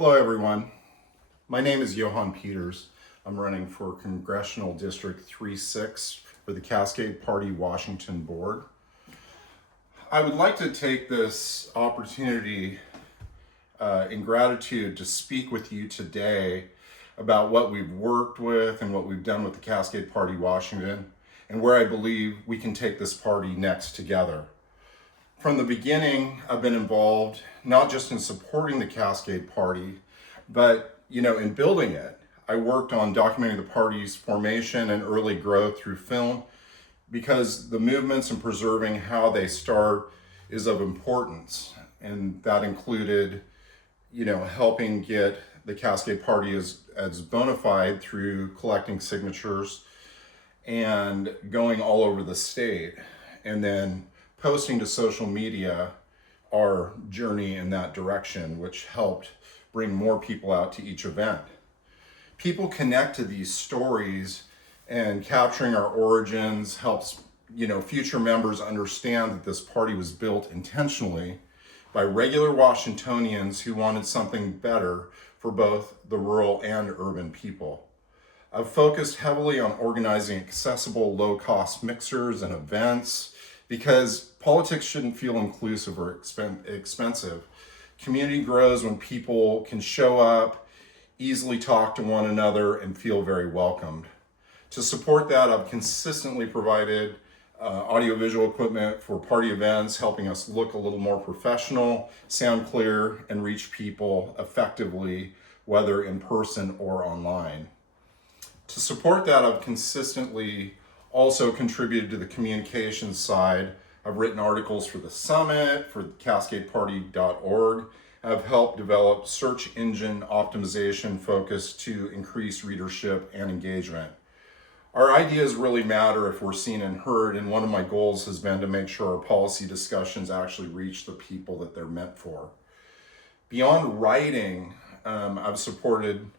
Hello everyone, my name is Johann. I'm running for Congressional District 3-6 for the Cascade Party Washington Board. I would like to take this opportunity in gratitude to speak with you today about what we've worked with and what we've done with the Cascade Party Washington and where I believe we can take this party next together. From the beginning, I've been involved not just in supporting the Cascade Party, but in building it. I worked on documenting the party's formation and early growth through film because the movements and preserving how they start is of importance. And that included, helping get the Cascade Party as bona fide through collecting signatures and going all over the state. And then posting to social media our journey in that direction, which helped bring more people out to each event. People connect to these stories, and capturing our origins helps future members understand that this party was built intentionally by regular Washingtonians who wanted something better for both the rural and urban people. I've focused heavily on organizing accessible, low-cost mixers and events because politics shouldn't feel inclusive or expensive. Community grows when people can show up, easily talk to one another, and feel very welcomed. To support that, I've consistently provided audiovisual equipment for party events, helping us look a little more professional, sound clear, and reach people effectively, whether in person or online. To support that, I've consistently also contributed to the communications side. I've written articles for the Summit, for CascadeParty.org. I've helped develop search engine optimization focused to increase readership and engagement. Our ideas really matter if we're seen and heard, and one of my goals has been to make sure our policy discussions actually reach the people that they're meant for. Beyond writing, I've supported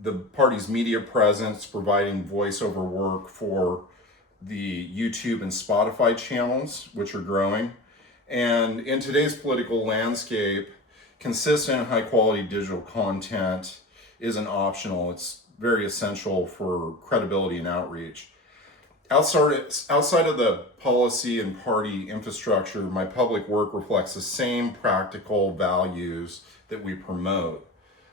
the party's media presence, providing voiceover work for the YouTube and Spotify channels, which are growing. And in today's political landscape, consistent and high quality digital content isn't optional. It's very essential for credibility and outreach. Outside of the policy and party infrastructure, my public work reflects the same practical values that we promote.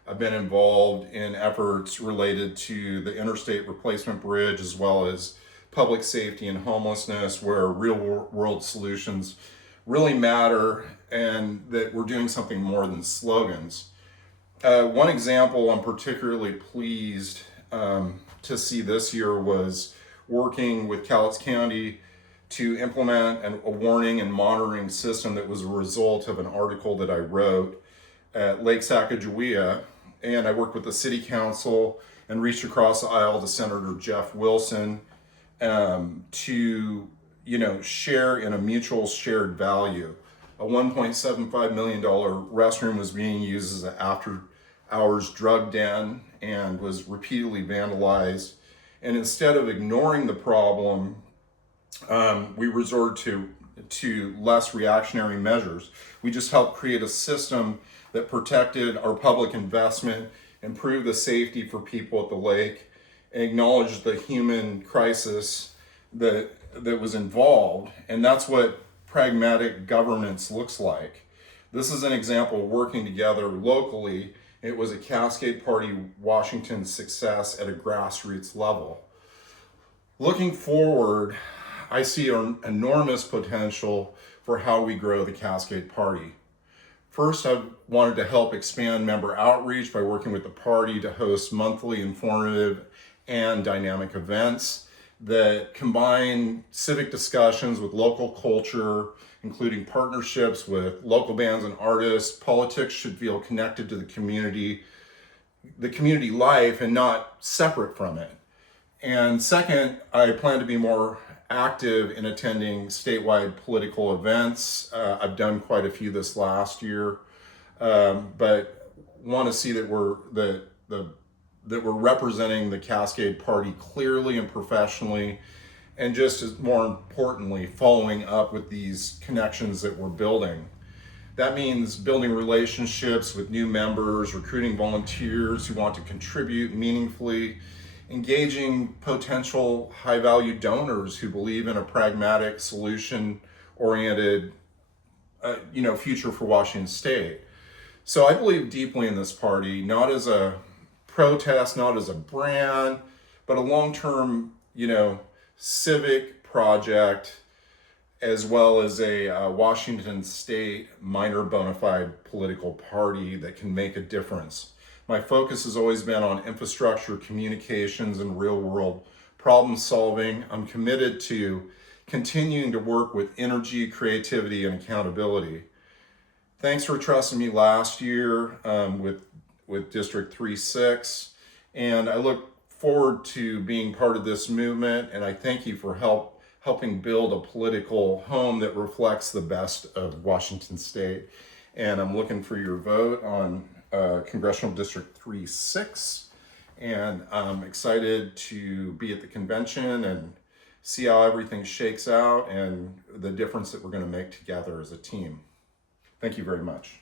I've been involved in efforts related to the interstate replacement bridge, as well as public safety and homelessness, where real world solutions really matter and that we're doing something more than slogans. One example I'm particularly pleased to see this year was working with Cowlitz County to implement a warning and monitoring system that was a result of an article that I wrote at Lake Sacagawea. And I worked with the city council and reached across the aisle to Senator Jeff Wilson to share in a mutual shared value. A $1.75 million restroom was being used as an after-hours drug den and was repeatedly vandalized. And instead of ignoring the problem, we resorted to less reactionary measures. We just helped create a system that protected our public investment, improved the safety for people at the lake, and acknowledged the human crisis that was involved. And that's what pragmatic governance looks like. This is an example of working together locally. It was a Cascade Party Washington success at a grassroots level. Looking forward, I see an enormous potential for how we grow the Cascade Party. First, I wanted to help expand member outreach by working with the party to host monthly informative and dynamic events that combine civic discussions with local culture, including partnerships with local bands and artists. Politics should feel connected to the community life and not separate from it. And second, I plan to be more active in attending statewide political events. I've done quite a few this last year, but want to see that we're representing the Cascade Party clearly and professionally, and just as more importantly, following up with these connections that we're building. That means building relationships with new members, recruiting volunteers who want to contribute meaningfully, engaging potential high-value donors who believe in a pragmatic, solution-oriented, future for Washington State. So I believe deeply in this party, not as a protest, not as a brand, but a long-term, civic project, as well as a Washington State minor bona fide political party that can make a difference. My focus has always been on infrastructure, communications, and real-world problem solving. I'm committed to continuing to work with energy, creativity, and accountability. Thanks for trusting me last year with District 3-6, and I look forward to being part of this movement, and I thank you for helping build a political home that reflects the best of Washington State. And I'm looking for your vote on Congressional District 3-6, and I'm excited to be at the convention and see how everything shakes out and the difference that we're going to make together as a team. Thank you very much.